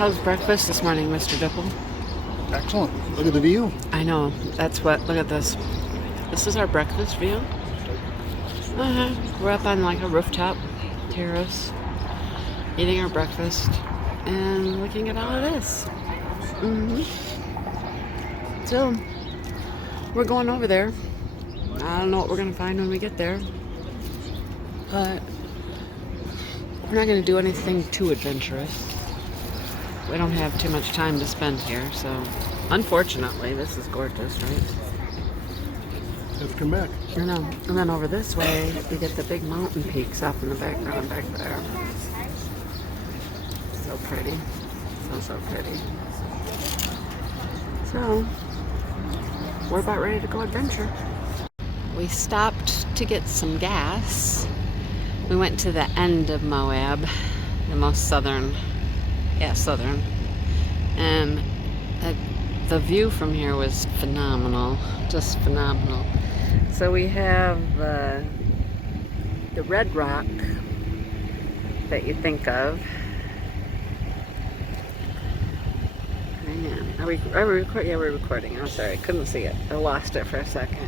How's breakfast this morning, Mr. Dipple? Excellent. Look at the view. I know. That's what. Look at this. This is our breakfast view. We're up on like a rooftop terrace, eating our breakfast and looking at all of this. So we're going over there. I don't know what we're gonna find when we get there, but we're not gonna do anything too adventurous. We don't have too much time to spend here, so unfortunately, this is gorgeous, right? Have to come back. I know. And then over this way, we get the big mountain peaks up in the background back there. So pretty. So pretty. So, we're about ready to go adventure. We stopped to get some gas. We went to the end of Moab, the most southern. And the view from here was phenomenal. Just phenomenal. So we have the red rock that you think of. Are we recording? Yeah, we're recording. I'm sorry, I couldn't see it. I lost it for a second.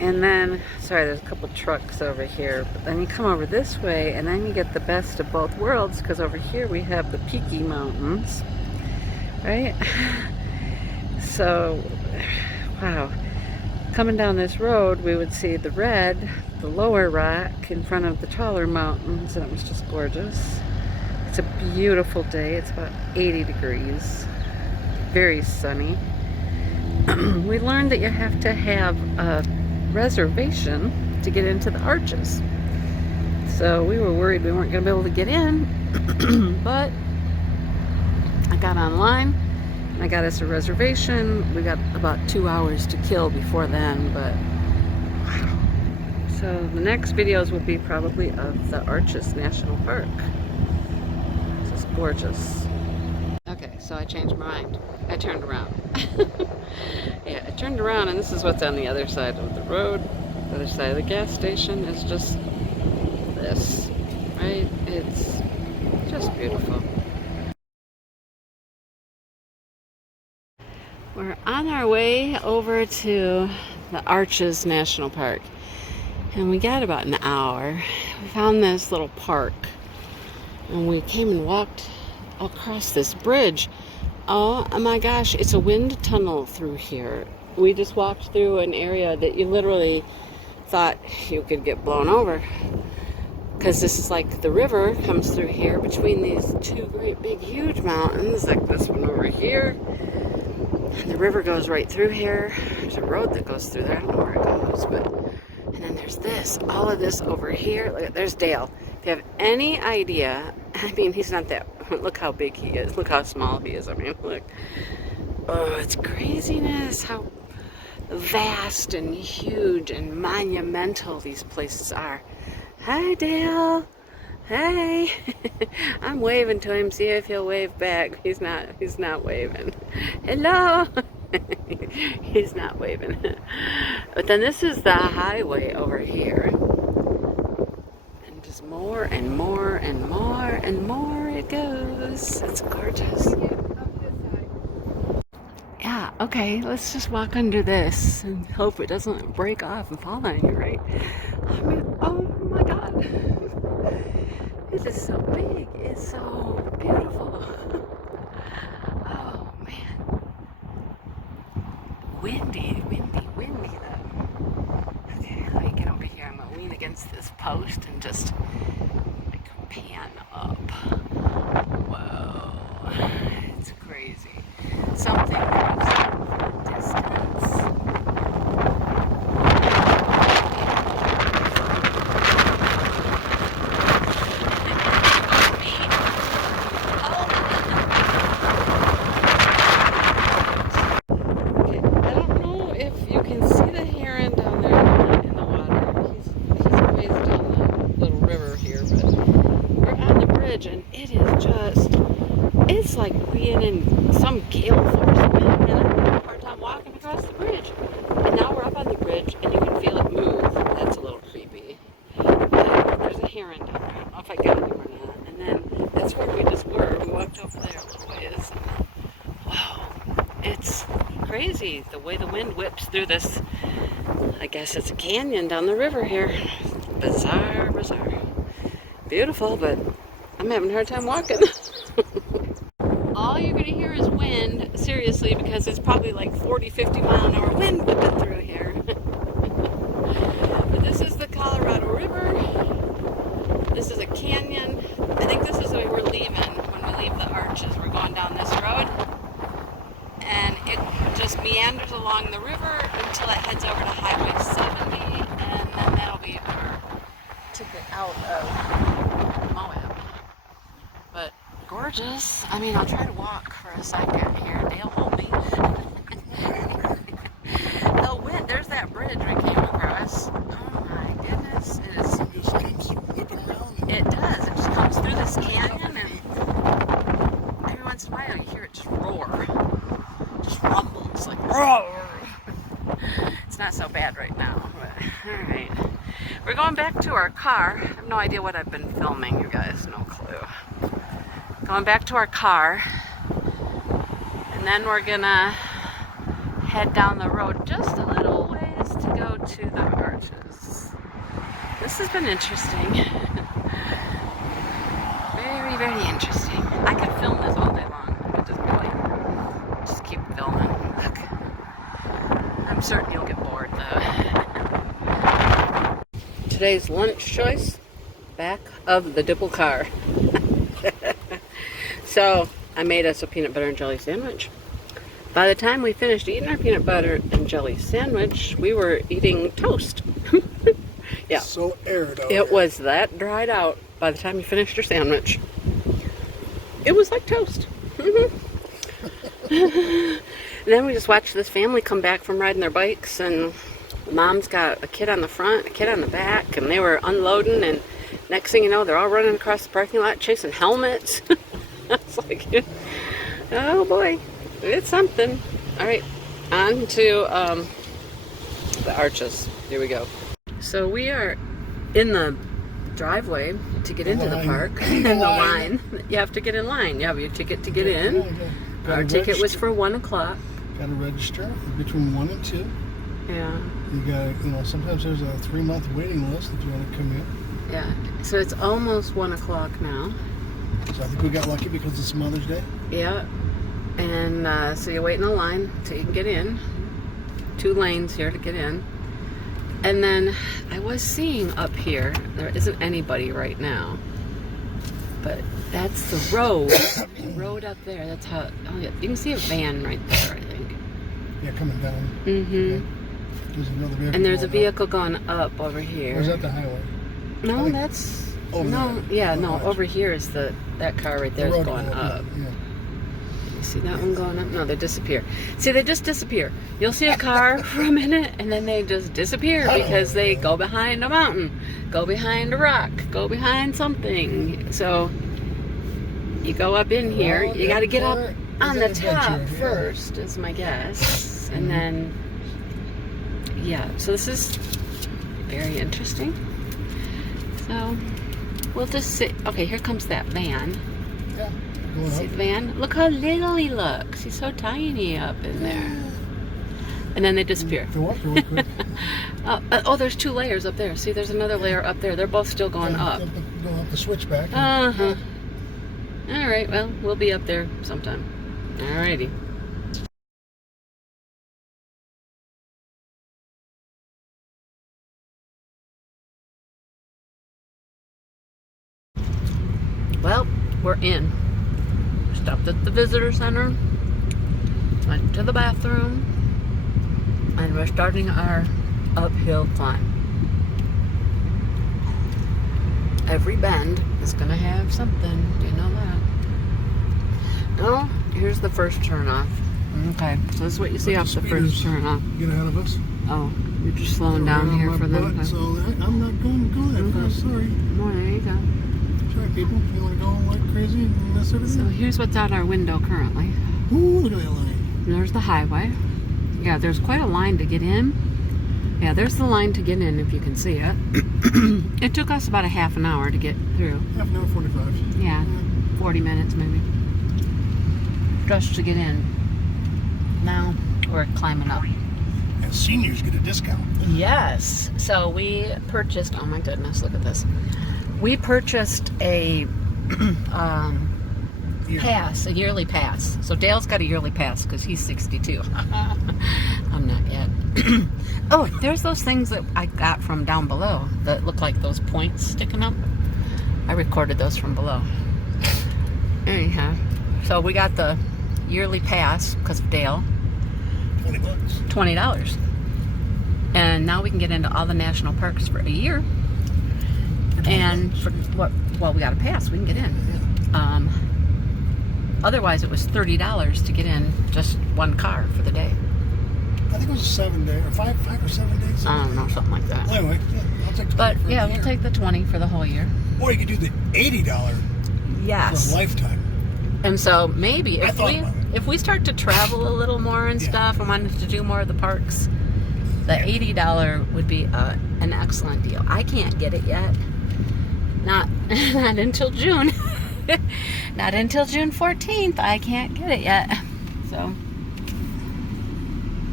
And then, sorry, there's a couple trucks over here. But then you come over this way, and then you get the best of both worlds, because over here we have the Peaky Mountains, right? So, wow. Coming down this road, we would see the red, the lower rock in front of the taller mountains, and it was just gorgeous. It's a beautiful day. It's about 80 degrees. Very sunny. We learned that you have to have a reservation to get into the arches. So we were worried we weren't going to be able to get in, but I got online. I got us a reservation. We got about 2 hours to kill before then, but wow. So the next videos will be probably of the Arches National Park. It's just gorgeous. Okay, so I changed my mind. I turned around. Yeah, I turned around, and this is what's on the other side of the road. The other side of the gas station is just this, right? It's just beautiful. We're on our way over to the Arches National Park, and we got about an hour. We found this little park, and we came and walked across this bridge. Oh my gosh, it's a wind tunnel through here. We just walked through an area that you literally thought you could get blown over, because this is like the river comes through here between these two great big huge mountains, like this one over here. And the river goes right through here. There's a road that goes through there. I don't know where it goes, but and then there's this, all of this over here. Look, there's Dale. If you have any idea, I mean, he's not that. Look how big he is. Look how small he is. I mean, look. Oh, it's craziness how vast and huge and monumental these places are. Hi, Dale. Hey. I'm waving to him. See if he'll wave back. He's not waving. Hello. He's not waving. But then this is the highway over here. And just more and more and more and more it goes. It's gorgeous. Yeah, okay, let's just walk under this and hope it doesn't break off and fall on you, right? I mean, oh my God. It is so big. It's so beautiful. Oh, man. Windy though. Okay, let me get over here. I'm gonna lean against this post and just like pan up. Whoa. It's crazy. Something comes up from a distance. And it is just, it's like being in some gale force wind, and I'm having a hard time walking across the bridge. And now we're up on the bridge and you can feel it move. That's a little creepy. But there's a heron down there. I don't know if I got him or not. And then that's where we just were. We walked over there a little ways. Wow, it's crazy the way the wind whips through this. I guess it's a canyon down the river here. Bizarre, bizarre. Beautiful, but I'm having a hard time walking. All you're going to hear is wind, seriously, because it's probably like 40, 50 mile an hour wind whipping through here. But this is the Colorado River. This is a canyon. I think this is the way we're leaving. When we leave the Arches, we're going down this road. And it just meanders along the river until it heads over to Highway 70. And then that'll be our ticket out of Moab. But gorgeous. I mean, I'll try to walk for a second here. Dale, hold me. The wind, there's that bridge we came across. Oh my goodness. It is. It just keeps whipping around. It does. It just comes through this canyon, and every once in a while you hear it just roar. Just rumbles like roar. It's not so bad right now, but alright. We're going back to our car. I have no idea what I've been filming, you guys. No clue. Going back to our car. And then we're gonna head down the road just a little ways to go to the Arches. This has been interesting. Very, very interesting. I could film this all day long. I could just be like, just keep filming. Look. I'm certain you'll get bored though. Today's lunch choice, back of the Dipple car. So I made us a peanut butter and jelly sandwich. By the time we finished eating our peanut butter and jelly sandwich, we were eating toast. Yeah. So aired out. It was that dried out by the time you finished your sandwich. It was like toast. And then we just watched this family come back from riding their bikes, and mom's got a kid on the front, a kid on the back, and they were unloading, and next thing you know, they're all running across the parking lot chasing helmets. It's like, oh boy, it's something. All right, on to the Arches. Here we go. So we are in the driveway to get into the park. In the line. You have to get in line. You have your ticket to get in. Our ticket was for 1 o'clock. Got to register between 1 and 2. Yeah. You got, sometimes there's a 3-month waiting list if you want to come in. Yeah. So it's almost 1 o'clock now. So I think we got lucky because it's Mother's Day. Yeah. And so you wait in a line till you can get in. 2 lanes here to get in. And then I was seeing up here, there isn't anybody right now, but that's the road. The road up there, that's how, oh yeah, you can see a van right there, I think. Yeah, coming down. Mm-hmm. Yeah. There's another vehicle. And there's a vehicle going up over here. Or is that the highway? No, that's, over no, there. yeah, no, over here is that car right there is going up. Yeah. See that one going up? No, they disappear. See, they just disappear. You'll see a car for a minute, and then they just disappear because they go behind a mountain, go behind a rock, go behind something. So you go up in here. You got to get up on the top first, is my guess. And then, yeah. So this is very interesting. So we'll just sit. Okay, here comes that van. Yeah. See the van? Look how little he looks. He's so tiny up in there. And then they disappear. They walk real quick. Oh, there's 2 layers up there. See, there's another layer up there. They're both still going up. Going up the switchback. Uh-huh. All right, well, we'll be up there sometime. All righty. Well, we're in. Stopped at the visitor center, went to the bathroom, and we're starting our uphill climb. Every bend is going to have something. Do you know that? No? Here's the first turn off. Okay, so this is what you see off the first turn off. Get ahead of us. Oh, you're just slowing down here for them. So I'm not going to go that fast, sorry. Oh, there you go. Sorry, people. If you want to go like crazy and mess everything. So here's what's out our window currently. Ooh, look at that line. There's the highway. Yeah, there's quite a line to get in. Yeah, there's the line to get in if you can see it. It took us about a half an hour to get through. Half an hour, 45. Yeah, 40 minutes maybe. just to get in. Now we're climbing up. And seniors get a discount. Yes. So we purchased, oh my goodness, look at this. We purchased a pass, a yearly pass. So Dale's got a yearly pass because he's 62. I'm not yet. Oh, there's those things that I got from down below that look like those points sticking up. I recorded those from below. Anyhow, so we got the yearly pass because of Dale. $20. $20. And now we can get into all the national parks for a year. And for what? Well, we got a pass. We can get in. Otherwise, it was $30 to get in just one car for the day. I think it was a 7 day or five or 7 days. I don't know, something like that. Well, anyway, yeah, I'll take the But 20 for yeah, the we'll year. take the 20 for the whole year. Or you could do the $80 Yes. for a lifetime. And so maybe I thought about it. if we start to travel a little more and Yeah. stuff and wanted to do more of the parks, the $80 would be an excellent deal. I can't get it yet. Not until June. Not until June 14th. I can't get it yet. So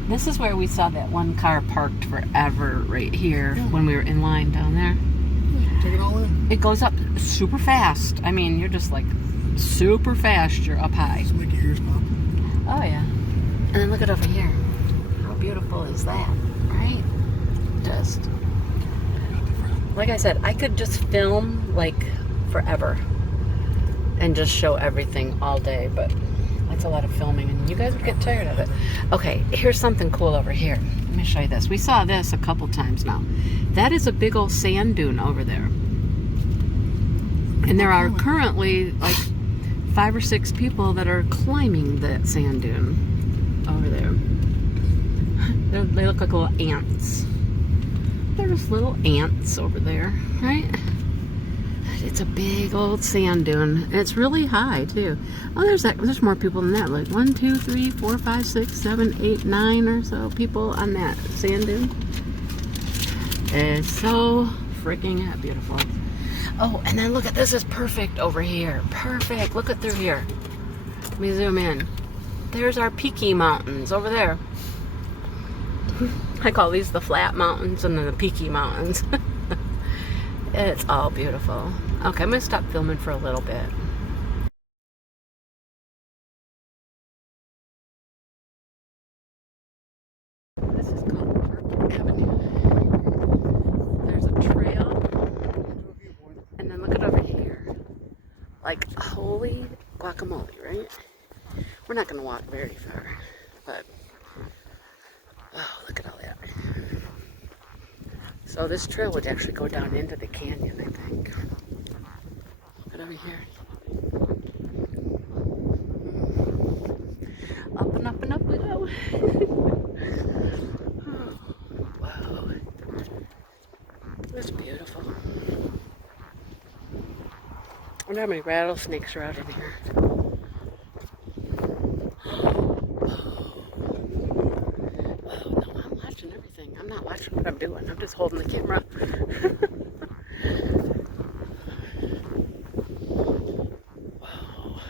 this is where we saw that one car parked forever right here when we were in line down there. Take it all in. It goes up super fast. I mean, you're just like super fast. You're up high. Just make your ears pop. Oh yeah. And then look at over here. How beautiful is that, right? Just like I said, I could just film like forever and just show everything all day, but that's a lot of filming and you guys would get tired of it. Okay, here's something cool over here. Let me show you this. We saw this a couple times now. That is a big old sand dune over there. And there are currently like 5 or 6 people that are climbing that sand dune over there. They look like little ants. There's little ants over there, right? It's a big old sand dune. And it's really high too. Oh, there's more people than that. Like 1, 2, 3, 4, 5, 6, 7, 8, 9 or so people on that sand dune. It's so freaking beautiful. Oh, and then look at this is perfect over here. Perfect. Look at through here. Let me zoom in. There's our peaky mountains over there. I call these the flat mountains and then the peaky mountains. It's all beautiful. Okay, I'm going to stop filming for a little bit. This is called Park Avenue. There's a trail. And then look at over here. Like, holy guacamole, right? We're not going to walk very far, but oh, look at all that. So this trail would actually go down into the canyon, I think. Look at over here. Up and up and up we go. Oh, wow. That's beautiful. I wonder how many rattlesnakes are out in here. I'm not watching what I'm doing. I'm just holding the camera. Wow.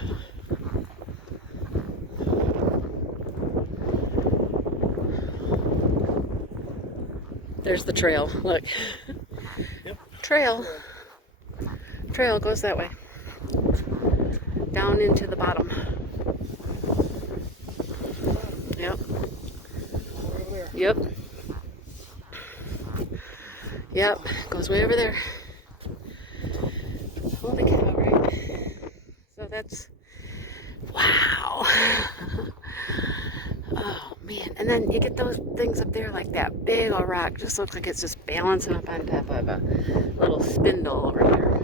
There's the trail. Look. Yep. Trail. Trail goes that way. Down into the bottom. Yep. Over there. Yep. Yep, goes way over there. Holy cow, right? So that's, wow. Oh, man. And then you get those things up there like that big old rock. Just looks like it's just balancing up on top of a little spindle over here.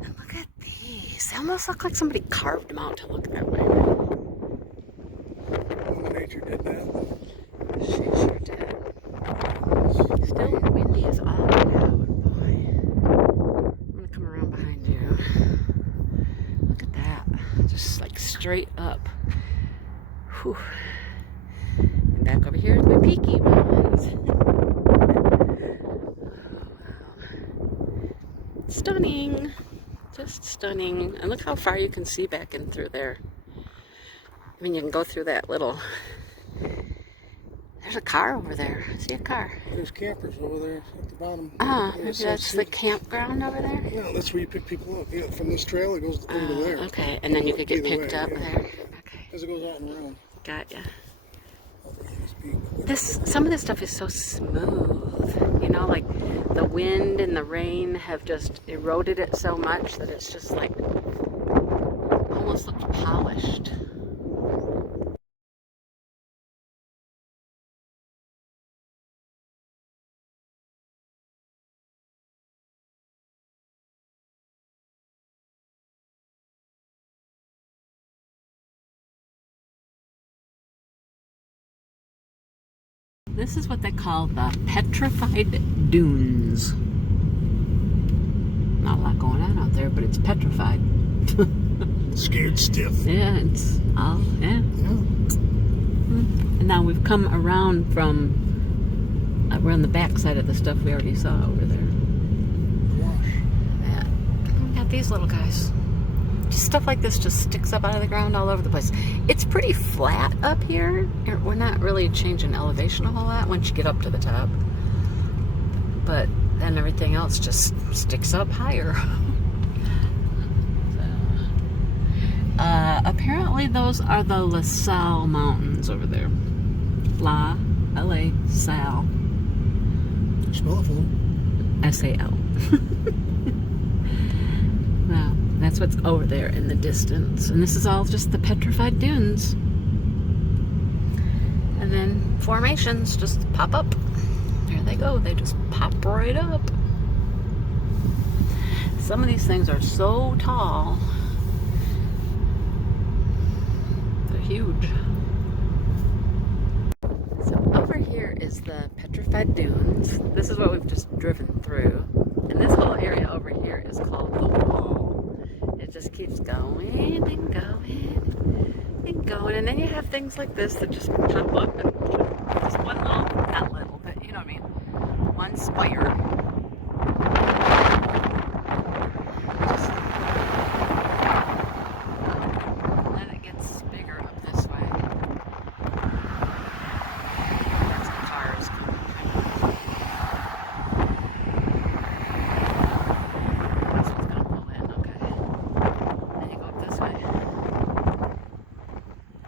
And look at these. They almost look like somebody carved them out to look that way. Mother Nature did that. She sure did. Still windy as all get out, boy. I'm gonna come around behind you. Look at that. Just like straight up. Whew. And back over here is my peaky mountains. Oh, wow. Stunning. Just stunning. And look how far you can see back in through there. I mean, you can go through that little... There's a car over there. I see a car. There's campers over there at the bottom. Maybe that's the campground over there? No, that's where you pick people up. Yeah, from this trail, it goes through to there. Okay, and then you could get Either picked way, up yeah. there. Okay. As it goes out and around. Got ya. Some of this stuff is so smooth, you know, like the wind and the rain have just eroded it so much that it's just like almost looks polished. This is what they call the Petrified Dunes. Not a lot going on out there, but it's petrified. Scared stiff. Yeah, it's all, yeah. And now we've come around from, we're on the back side of the stuff we already saw over there. Yeah. We got these little guys. Just stuff like this just sticks up out of the ground all over the place. It's pretty flat up here. We're not really changing elevation a whole lot once you get up to the top. But then everything else just sticks up higher. Apparently those are the La Salle Mountains over there. L-A-Salle. Spell it for them. S-A-L. Wow, that's what's over there in the distance. And this is all just the Petrified Dunes. And then formations just pop up. There they go. They just pop right up. Some of these things are so tall. They're huge. So over here is the Petrified Dunes. This is what we've just driven through. And this whole area over here is called the Wall. It just keeps going and going and going. And then you have things like this that just pop up and just one little, not little, but you know what I mean, one spire. Just, and then it gets bigger up this way. There's some cars coming. This one's gonna pull in, okay. Then you go up this way.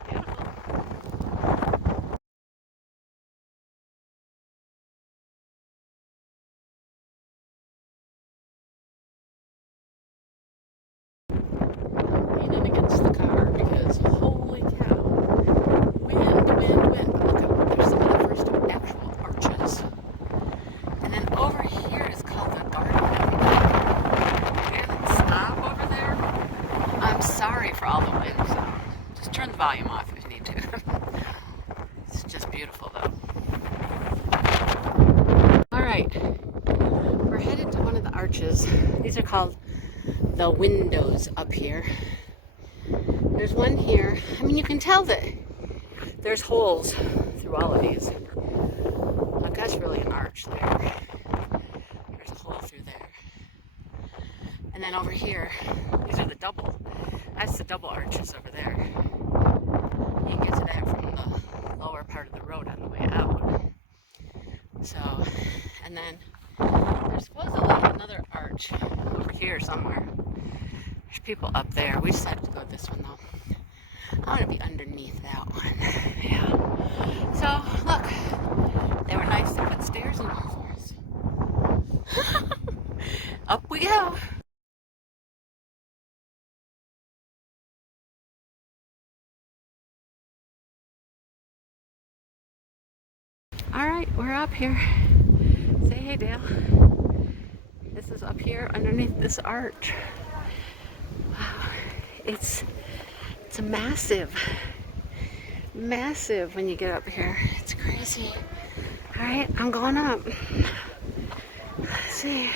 Beautiful. Leaning against the car because holy cow. Wind, wind, wind. Look up, there's some of the first actual arches. And then over here is called the garden. Hear that stop over there? I'm sorry for all the wind, so just turn the volume off if you need to. It's just beautiful though. Alright, we're headed to one of the arches. These are called the windows up here. There's one here. I mean, you can tell that there's holes through all of these. Look, that's really an arch there. There's a hole through there. And then over here, these are the double. That's the double arches over there. You can get to that from the lower part of the road on the way out. So, and then there's supposedly another arch over here somewhere. There's people up there. We decided to go this one though. I want to be underneath that one. Yeah. So, look. They were nice to put stairs in there for us. Up we go. Alright, we're up here. Say hey, Dale. This is up here underneath this arch. Wow. It's a massive when you get up here. It's crazy. Alright, I'm going up. Let's see.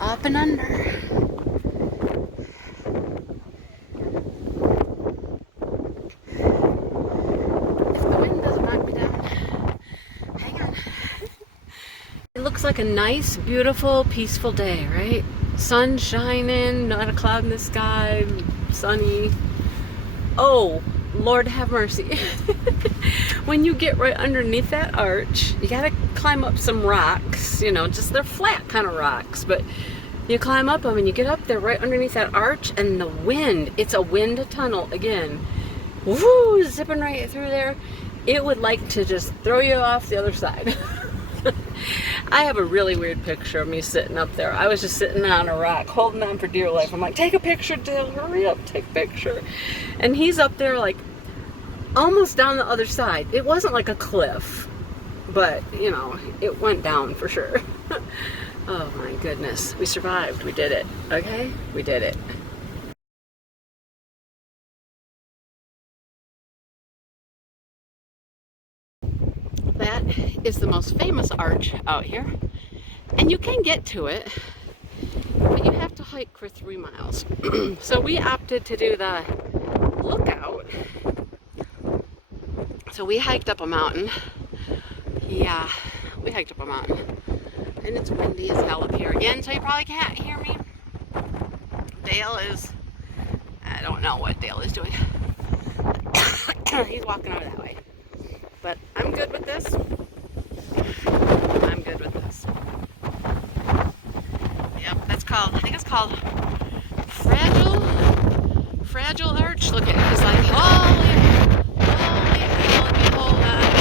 Up and under. Looks like a nice, beautiful, peaceful day, right? sun shining, not a cloud in the sky, sunny. Oh, Lord have mercy. When you get right underneath that arch, you gotta climb up some rocks, you know, just they're flat kind of rocks, but you climb up them and you get up there right underneath that arch, and the wind, it's a wind tunnel again. Woo, zipping right through there. It would like to just throw you off the other side. I have a really weird picture of me sitting up there. I was just sitting on a rock, holding on for dear life. I'm like, take a picture, Dale, hurry up, take a picture. And he's up there like almost down the other side. It wasn't like a cliff, but you know, it went down for sure. Oh my goodness, we survived, we did it, okay? We did it. That is the most famous arch out here, and you can get to it, but you have to hike for 3 miles. So we opted to do the lookout. So we hiked up a mountain. Yeah, we hiked up a mountain, and it's windy as hell up here again, so you probably can't hear me. Dale is, I don't know what Dale is doing. He's walking over that way. But I'm good with this. I'm good with this. Yep, that's called, I think it's called Fragile Arch. Look at it, it's like, holy hell, behold that.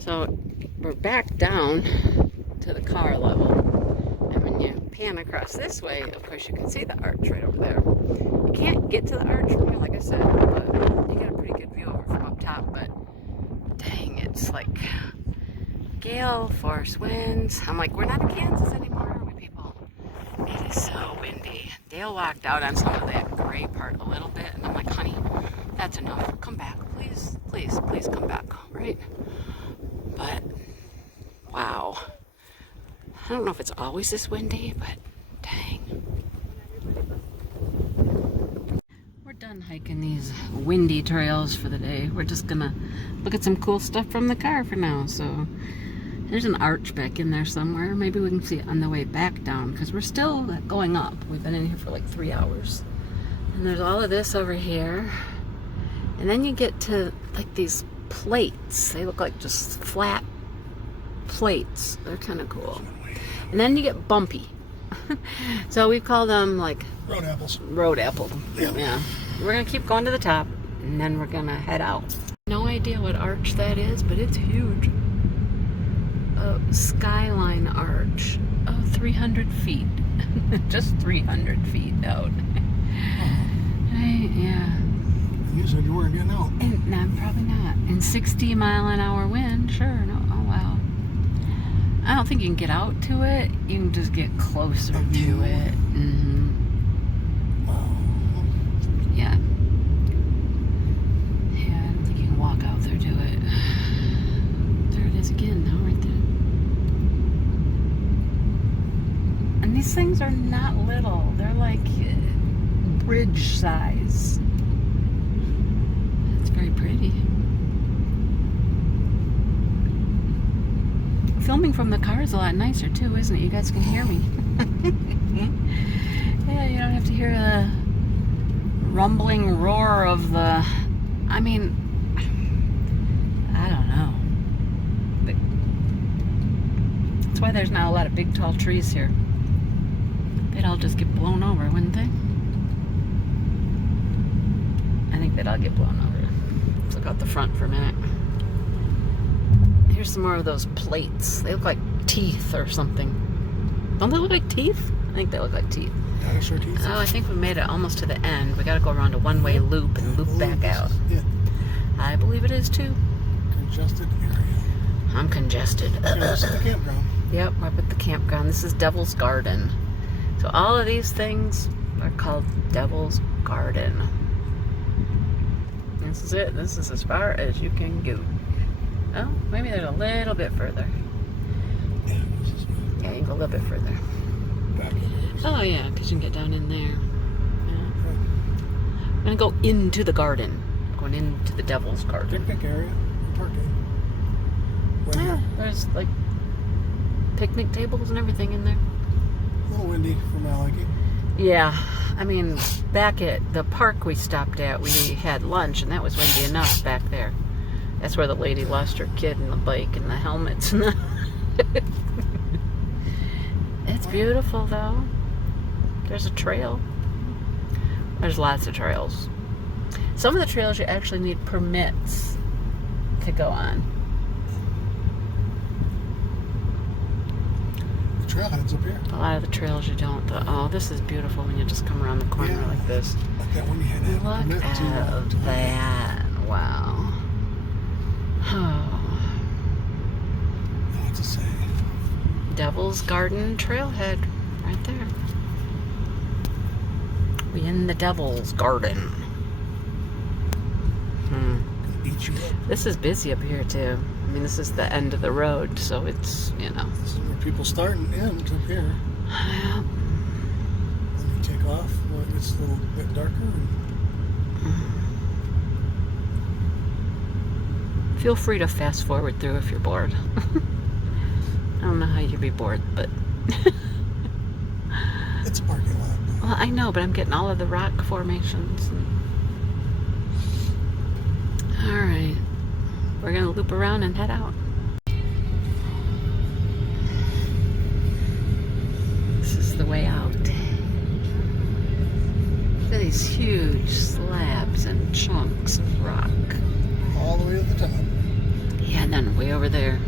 So we're back down to the car level, and when you pan across this way, of course you can see the arch right over there. You can't get to the arch from here, like I said, but you get a pretty good view over from up top. But dang, it's like gale force winds. I'm like, we're not in Kansas anymore, are we, people? It is so windy. Dale walked out on some of that gray part a little bit, and I'm like, honey, that's enough. Come back, please, please, please come back, right? But wow, I don't know if it's always this windy, but dang. We're done hiking these windy trails for the day. We're just gonna look at some cool stuff from the car for now. So there's an arch back in there somewhere. Maybe we can see it on the way back down, because we're still going up. We've been in here for like 3 hours. And there's all of this over here. And then you get to like these plates. They look like just flat plates. They're kind of cool. And then you get bumpy. So we call them like Road apples. Road apple. Yeah. We're gonna keep going to the top, and then we're gonna head out. No idea what arch that is, but it's huge. Skyline arch. Oh, 300 feet. Just 300 feet out. Right, yeah. You said you weren't getting out. And, no, probably not. And 60-mile-an-hour wind, sure. No, oh wow. I don't think you can get out to it. You can just get closer to it. Mm-hmm. Yeah. Yeah, I don't think you can walk out there to it. There it is again, now, right there. And these things are not little. They're like bridge size. It's very pretty. Filming from the car is a lot nicer too, isn't it? You guys can hear me. you hear the rumbling roar of the, I mean, I don't know. That's why there's not a lot of big tall trees here. They'd all just get blown over, wouldn't they? I think they'd all get blown over. Let's look out the front for a minute. Here's some more of those plates. They look like teeth or something. Don't they look like teeth? I think they look like teeth. Dinosaur teeth? Oh, I think we made it almost to the end. We gotta go around a one-way loop and loop back out. Yeah. I believe it is too. Congested area. I'm congested. Yeah, this is the campground. Yep, we're up at the campground. This is Devil's Garden. So all of these things are called Devil's Garden. This is it. This is as far as you can go. Oh, maybe there's a little bit further. Yeah, this is Yeah, you can go a little bit further. back in there. Oh yeah, because you can get down in there. Yeah. I'm gonna go into the garden. Going into the Devil's Garden. Picnic area. Parking. Right Yeah, here. there's like picnic tables and everything in there. A little windy for my liking. Yeah, I mean, back at the park we stopped at, we had lunch, and that was windy enough back there. That's where the lady lost her kid and the bike and the helmets. And the It's beautiful, though. There's a trail. There's lots of trails. Some of the trails you actually need permits to go on. The trailhead's up here. A lot of the trails you don't. Oh, this is beautiful when you just come around the corner Yeah. like this. Like that one you had to have a Look permit at to that. Wow. Oh. What's it say? Devil's Garden Trailhead. Right there. We in the Devil's Garden. Eat you up. This is busy up here, too. I mean, this is the end of the road, so it's, you know. This is where people start and end up here. Yeah. Then you take off when it gets a little bit darker. And Feel free to fast forward through if you're bored. I don't know how you'd be bored, but... it's a parking lot. Well, I know, but I'm getting all of the rock formations. Alright. We're going to loop around and head out. This is the way out. Look at these huge slabs and chunks of rock. All the way to the top. Yeah, and then way over there.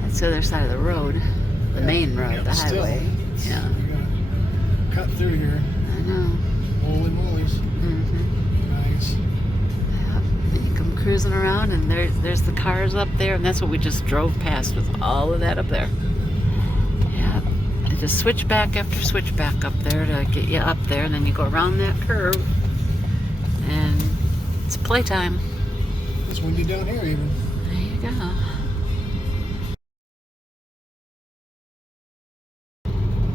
That's the other side of the road. The main road, Yeah, the still, highway. Yeah. You gotta cut through here. I know. Holy moly's. Mm-hmm. Nice. Yep. You come cruising around, and there's the cars up there, and that's what we just drove past with all of that up there. Yeah. And just switchback after switchback up there to get you up there, and then you go around that curve, and it's playtime. It's windy down here even. There you go.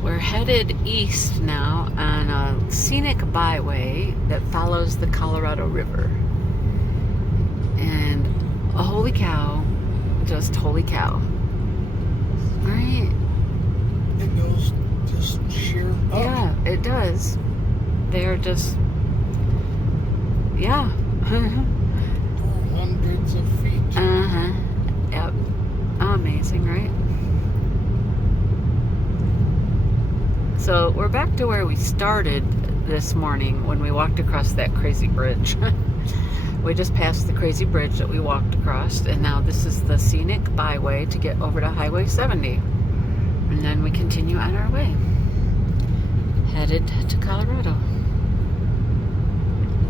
We're headed east now on a scenic byway that follows the Colorado River. And holy cow, just holy cow. Right? It goes just sheer up. Yeah, it does. They're just, yeah. For hundreds of feet. Uh-huh. Yep. Amazing, right? So we're back to where we started this morning when we walked across that crazy bridge. We just passed the crazy bridge that we walked across, and now this is the scenic byway to get over to Highway 70. And then we continue on our way, headed to Colorado.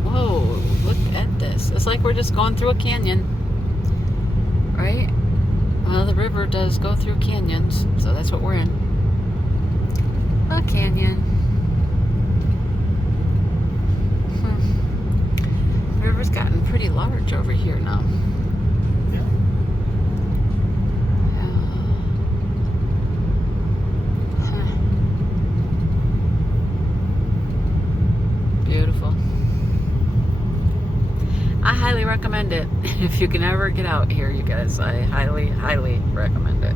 Whoa, look at this. It's like we're just going through a canyon, right? Well, the river does go through canyons, so that's what we're in. A canyon. The river's gotten pretty large over here now. Yeah. Beautiful. I highly recommend it. If you can ever get out here, you guys, I highly, highly recommend it.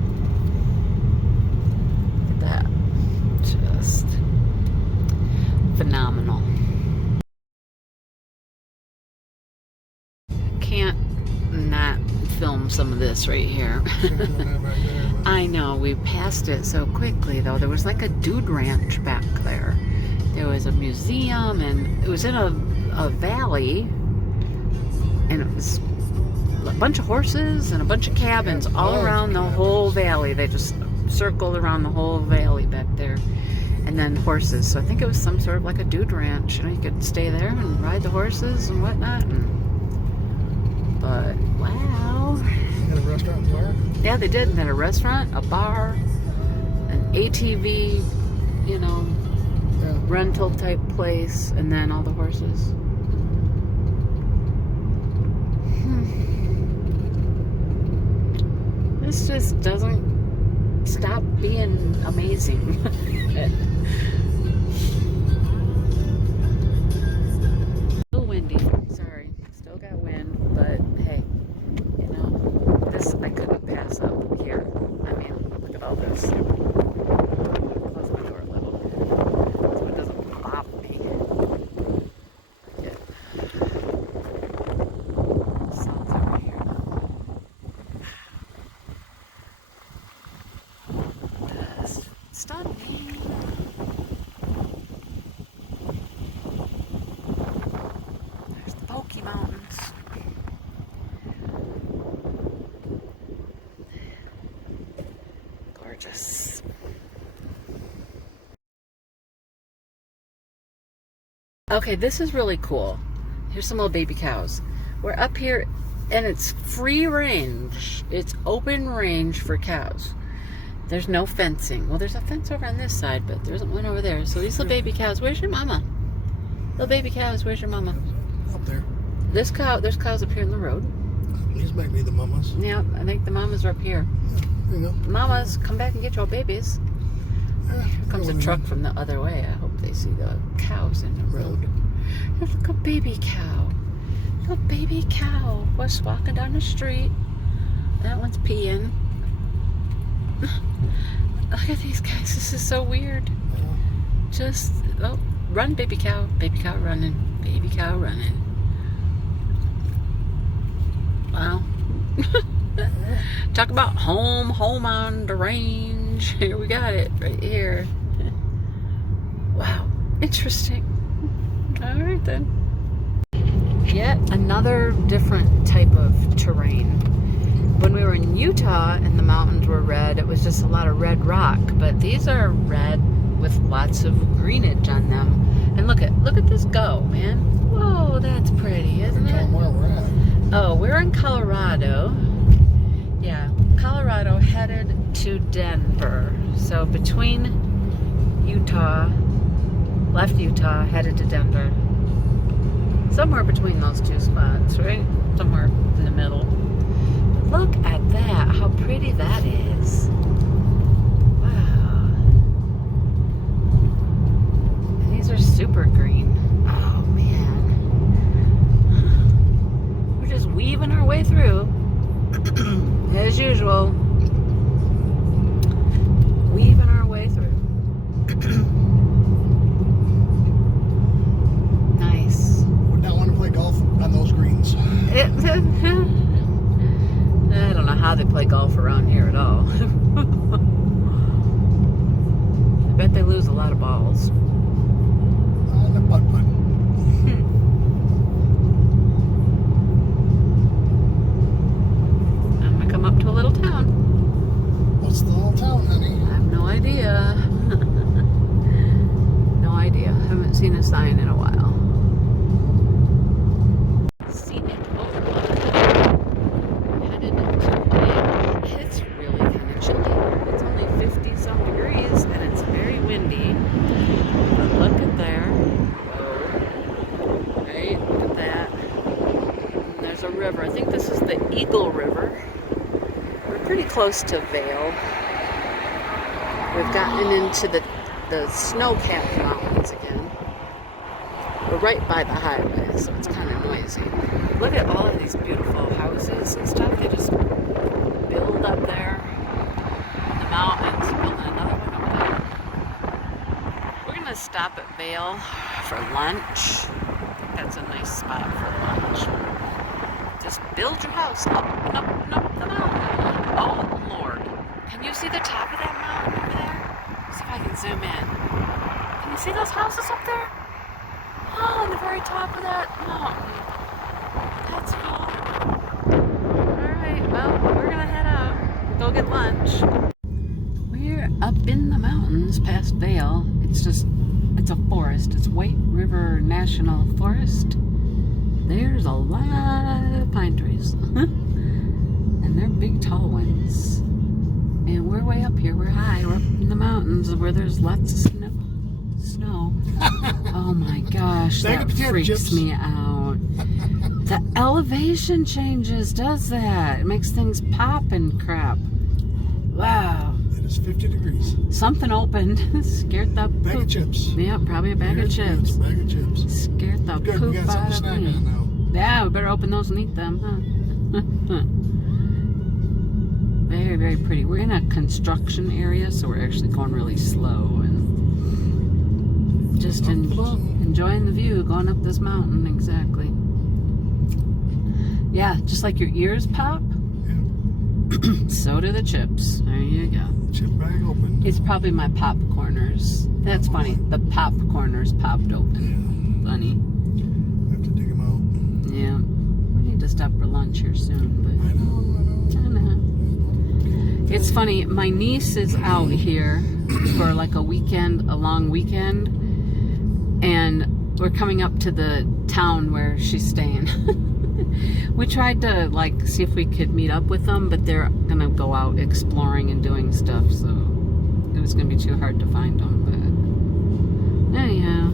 Look at that. Just love some of this right here. I know, we passed it so quickly though. There was like a dude ranch back there. There was a museum, and it was in a valley, and it was a bunch of horses and a bunch of cabins all around the whole valley. They just circled around the whole valley back there, and then horses. So I think it was some sort of like a dude ranch. You know, you could stay there and ride the horses and whatnot. But wow. They had a restaurant and bar? Yeah, they did. They had a restaurant, a bar, an ATV, you know, rental type place, and then all the horses. This just doesn't stop being amazing. Still windy. Sorry, still got wind, but hey, you know, this I couldn't pass up here. I mean, look at all this. Close my door a little so it doesn't pop me. Yeah. Sounds over here though. Just stunning. There's the Pokey Mountains. Gorgeous. Okay, this is really cool. Here's some little baby cows. We're up here, and it's free range. It's open range for cows. There's no fencing. Well, there's a fence over on this side, but there isn't one over there. So these little baby cows, where's your mama? Little baby cows, where's your mama? Up there. There's cows up here in the road. These might be the mamas. Yeah, I think the mamas are up here. There you go. Mamas, come back and get your babies. Yeah, Here comes a truck from the other way. I hope they see the cows in the road. Here's a baby cow. Little baby cow was walking down the street. That one's peeing. Look at these guys. This is so weird. Just, oh, run, baby cow. Baby cow running. Baby cow running. Wow. Talk about home on the range. Here we got it right here. Wow. Interesting. All right then. Yet another different type of terrain. When we were in Utah and the mountains were red, it was just a lot of red rock. But these are red with lots of greenage on them. And look at this go, man. Whoa, that's pretty, isn't it? Where we're at. Oh, we're in Colorado. Yeah, Colorado headed to Denver. So between Utah, left Utah, headed to Denver. Somewhere between those two spots, right? Somewhere in the middle. Look at that, how pretty that is. Wow. And these are super green. Oh man. We're just weaving our way through. As usual. Weaving our way through. Nice. Would not want to play golf on those greens. I don't know how they play golf around here at all. I bet they lose a lot of balls. On the putt-putt. I'm gonna come up to a little town. What's the little town, honey? I have no idea. No idea. Haven't seen a sign in a while. Scenic. Headed to it's really kind of chilly. It's only 50-some degrees and it's very windy. But look at there. Whoa. Right? Look at that. And there's a river. I think this is the Eagle River. We're pretty close to Vail. We've gotten into the snow-capped mountains again. We're right by the highway, so it's kind of noisy. Look at all of these beautiful houses and stuff. They just build up there in the mountains. Building another one over there. We're gonna stop at Vail for lunch. I think that's a nice spot for lunch. Just build your house up and up and up the mountain. Oh, Lord. Can you see the top of that mountain over there? See if I can zoom in. Can you see those houses up there? Oh, on the very top of that mountain. That's cool. Alright, well, we're gonna head out. Go get lunch. We're up in the mountains past Vail. It's a forest. It's White River National Forest. There's a lot of pine trees. And they're big, tall ones. And we're way up here. We're high. We're up in the mountains where there's lots of snow. Oh my gosh, that freaks me out. The elevation changes, does that? It makes things pop and crap. Wow. It is 50 degrees. Something opened. Scared the poop. Bag of chips. Yeah, probably a bag of chips. Bag of chips. Scared the Good, poop we got something out to of snack me. on now. Yeah, we better open those and eat them, huh? Very, very pretty. We're in a construction area, so we're actually going really slow and just enjoying the view, going up this mountain. Exactly. Yeah, just like your ears pop, Yeah. so do the chips. There you go. Chip bag open. It's probably my popcorners. That's funny. The popcorners popped open. Yeah. Funny. Have to dig them out. Yeah. We need to stop for lunch here soon, but I know. it's funny. My niece is out here for like a long weekend, and we're coming up to the town where she's staying. We tried to like see if we could meet up with them, but they're gonna go out exploring and doing stuff, so it was gonna be too hard to find them. But anyhow,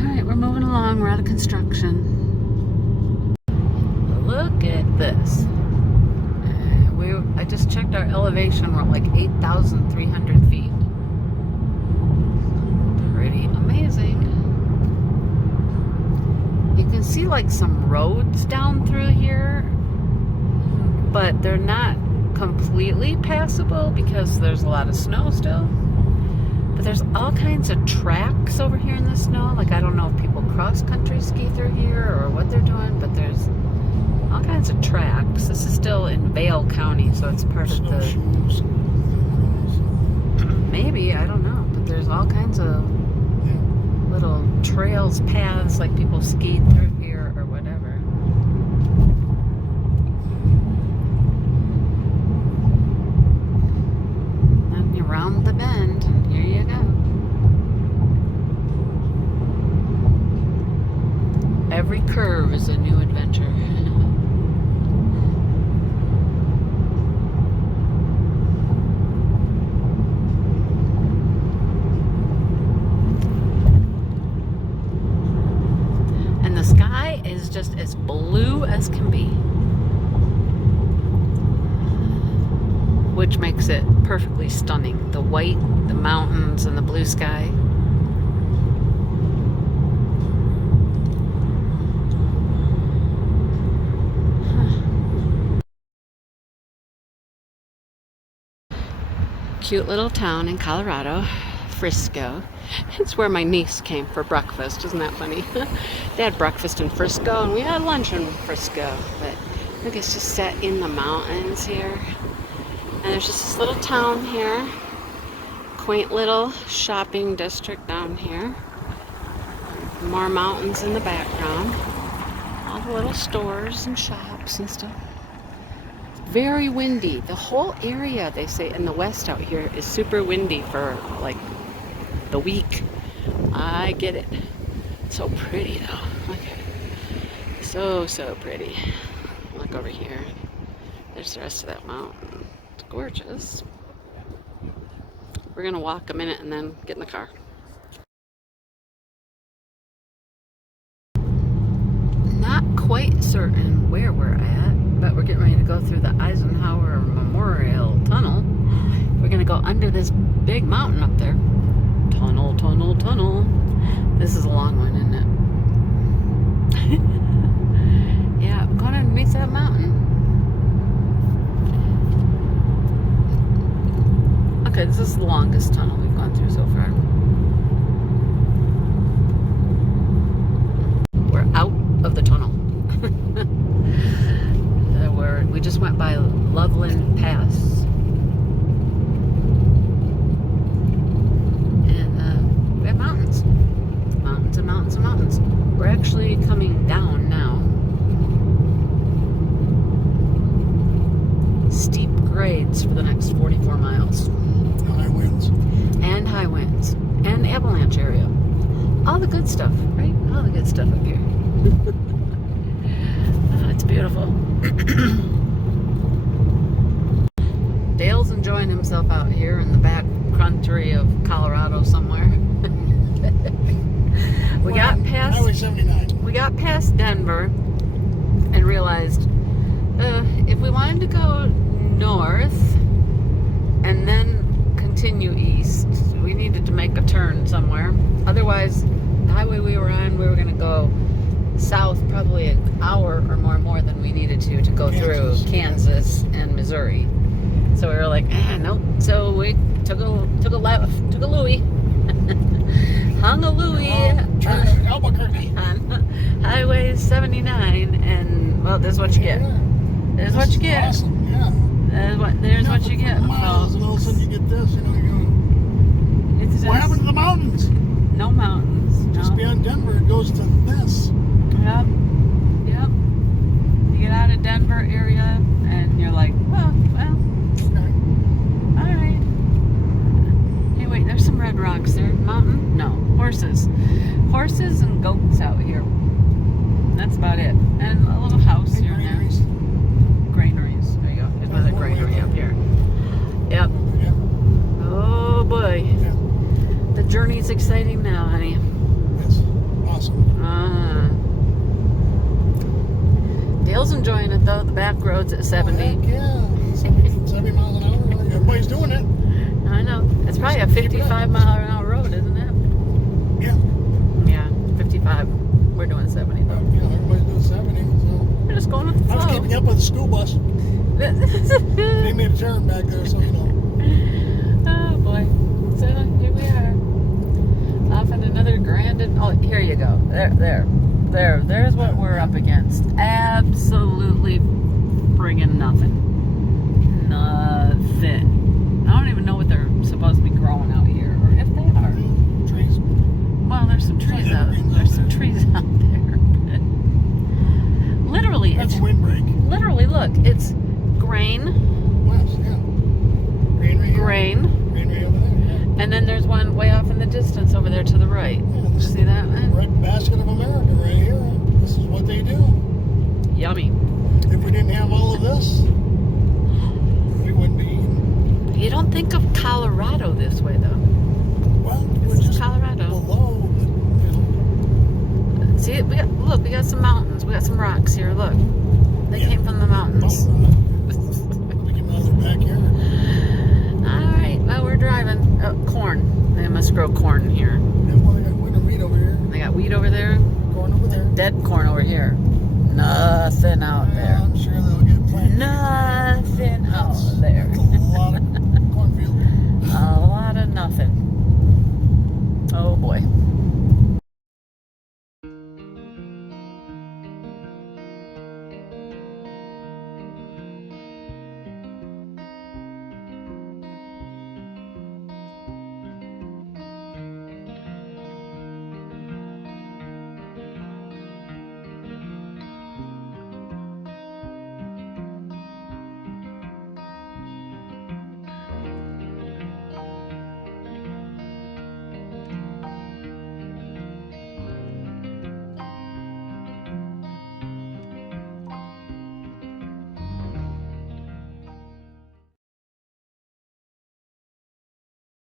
all right, we're moving along. We're out of construction. Look at this. I just checked our elevation. We're at like 8,300 feet. Pretty amazing. You can see like some roads down through here, but they're not completely passable because there's a lot of snow still. But there's all kinds of tracks over here in the snow. Like, I don't know if people cross-country ski through here or what they're doing, but there's all kinds of tracks. This is still in Vail County, so it's part of the... Maybe, I don't know. But there's all kinds of little trails, paths, like people skied through here or whatever. Then you round the bend, and here you go. Every curve is a new adventure. Just as blue as can be, which makes it perfectly stunning. The white, the mountains, and the blue sky. Cute little town in Colorado, Frisco. It's where my niece came for breakfast. Isn't that funny? They had breakfast in Frisco and we had lunch in Frisco. But I think it's just set in the mountains here. And there's just this little town here. Quaint little shopping district down here. More mountains in the background. All the little stores and shops and stuff. Very windy. The whole area, they say, in the west out here is super windy for like the week. I get it. So pretty though. Okay. So pretty. Look over here. There's the rest of that mountain. It's gorgeous. We're gonna walk a minute and then get in the car. Not quite certain where we're at, but we're getting ready to go through the Eisenhower Memorial Tunnel. We're gonna go under this big mountain up there. Tunnel, tunnel, tunnel. This is a long one, isn't it? Yeah, I'm going underneath that mountain. Okay, this is the longest tunnel we've gone through so far. We're out of the tunnel. actually coming down now. Steep grades for the next 44 miles. High winds. And high winds. And avalanche area. All the good stuff, right? All the good stuff up here. Oh, it's beautiful. Dale's enjoying himself out here in the back country of Colorado somewhere. We got past Highway 79. We got past Denver and realized if we wanted to go north and then continue east, we needed to make a turn somewhere. Otherwise, the highway we were on, we were going to go south probably an hour or more than we needed to go through Kansas and Missouri. So we were like, nope. So we took a left, took a Louie. Hung a Louie on Highway 79, and well, this is what you get. This is what you get. Awesome, yeah. There's what you get. Miles, and all of a sudden you get this, you're going, what happened to the mountains? No mountains. Just beyond Denver, it goes to this. Yep. You get out of Denver area, and you're like, oh, well. Okay. Alright. Hey, wait, there's some red rocks there. Mountain? No. Horses. Horses and goats out here. That's about it. And a little house here and there. Granaries. There you go. There's another granary up here. Yep. Oh boy. Yeah. The journey's exciting now, honey. Yes. Awesome. Dale's enjoying it though. The back road's at 70. Heck yeah. 70 miles an hour. Everybody's doing it. I know. It's probably a 55 mile an hour road, isn't it? Yeah. Yeah, 55. We're doing 70 though. Yeah, everybody's doing 70. So. We're just going with the I was flow. keeping up with the school bus. They made a turn back there, so you know. Oh boy. So here we are. Off in another grand. Oh, here you go. There's what we're up against. Absolutely friggin' nothing. Nothing. I don't even know what they're supposed to be growing out here, or if they are. Trees. Well, there's some trees out there. There's some trees out there. Literally, That's it's a windbreak. literally look. It's grain, West, yeah. Greenery here. Greenery over there. Yeah. and then there's one way off in the distance over there to the right. Yeah, this is See that? the red basket of America right here. This is what they do. Yummy. If we didn't have all of this, we wouldn't be eating. You don't think of Colorado this way, though. Well, This we're is just Colorado. below, but, See, we got some mountains. We got some rocks here. Look, they Yeah. came from the mountains. we came out of their backyard. All right, well, we're driving. Oh, corn. They must grow corn here. Yeah, well, they got winter wheat over here. They got wheat over there. Corn over there. Dead corn over here. Nothing out there. I'm sure they'll get planted. Nothing out there. That's a lot of cornfield. A lot of nothing. Oh boy.